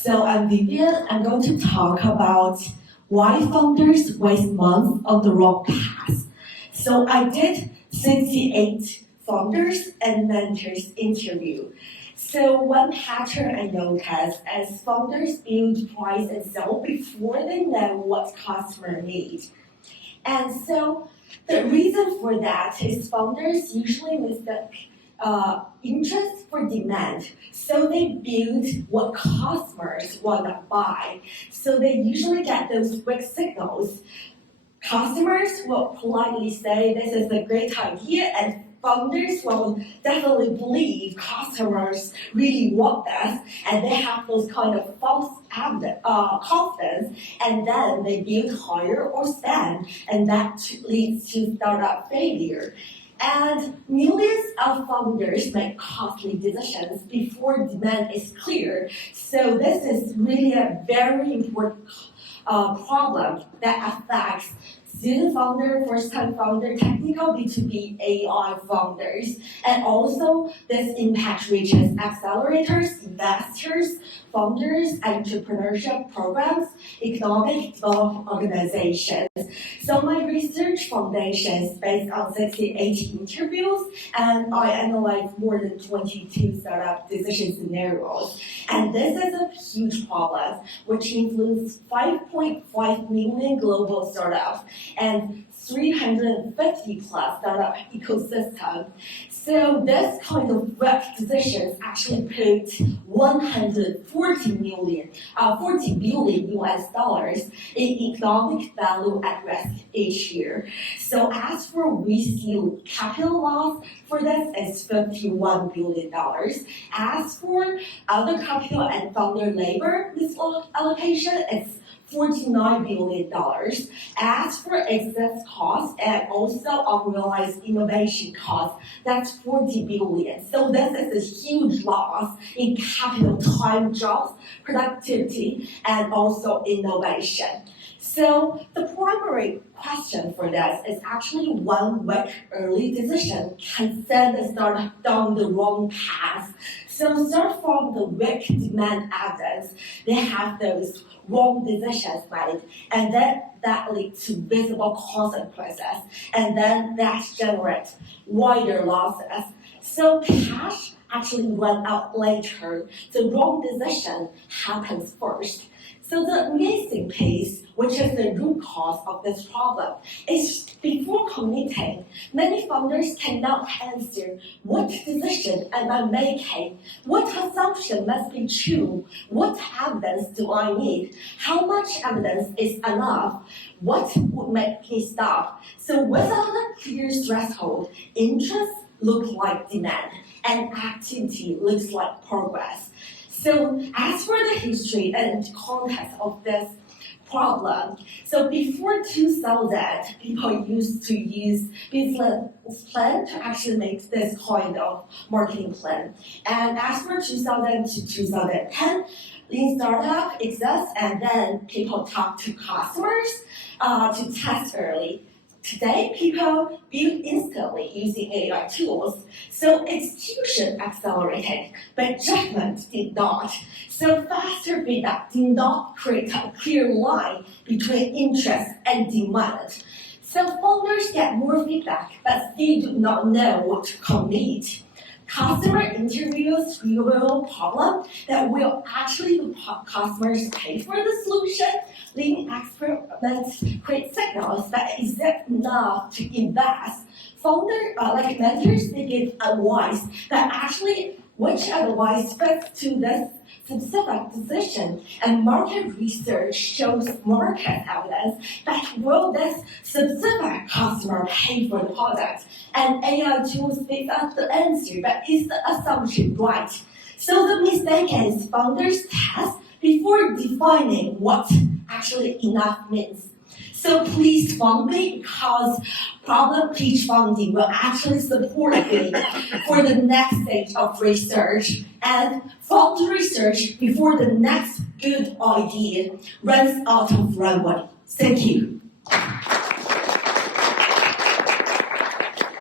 So I'm Vivian. I'm going to talk about why founders waste months on the wrong path. So I did 68 founders and mentors interview. So one pattern I noticed is founders build, price, and sell before they know what customer needs. And so the reason for that is founders usually mistake interest for demand. So they build what customers want to buy. So they usually get those quick signals. Customers will politely say this is a great idea, and founders will definitely believe customers really want this, and they have those kind of false confidence, and then they build higher or spend, and that leads to startup failure. And millions of founders make costly decisions before demand is clear. So this is really a very important problem that affects student founder, first-time founder, technical B2B AI founders. And also this impact reaches accelerators, investors, founders, entrepreneurship programs, economic development organizations. So my research foundation is based on 68 interviews, and I analyzed more than 22 startup decision scenarios. And this is a huge problem, which includes 5.5 million global startups and 350 plus startup ecosystem. So this kind of web decisions actually put 40 billion US dollars in economic value at risk each year. So as for VC capital loss for this is $51 billion. As for other capital and founder labor misallocation, it's $49 billion. As for exit costs and also unrealized innovation costs, that's $40 billion. So this is a huge loss in capital, time, jobs, productivity, and also innovation. So the primary question for this is actually one weak early decision can send a startup down the wrong path. So start from the weak demand evidence, they have those wrong decisions made, and then that leads to visible consequences, and then that generates wider losses. So cash actually run out later. The wrong decision happens first. So the amazing piece, which is the root cause of this problem, is before committing, many founders cannot answer what decision am I making, what assumption must be true, what evidence do I need, how much evidence is enough, what would make me stop. So without a clear threshold, interest looks like demand, and activity looks like progress. So as for the history and context of this problem, so before 2000, people used to use business plan to actually make this kind of marketing plan. And as for 2000 to 2010, lean startup exists, and then people talk to customers to test early. Today, people build instantly using AI tools. So execution accelerated, but judgment did not. So faster feedback did not create a clear line between interest and demand. So founders get more feedback, but still do not know what to commit. Customer interviews reveal problem that will actually the customers pay for the solution. Lean experiments create signals that is enough to invest. Like mentors, they give advice that actually which advice fits to this specific decision, and market research shows market evidence that will this specific customer pay for the product, and AI tools fix up the answer, but is the assumption right? So the mistake is founders test before defining what actually enough means. So please fund me, because problem pitch funding will actually support me for the next stage of research, and fund the research before the next good idea runs out of runway. Thank you.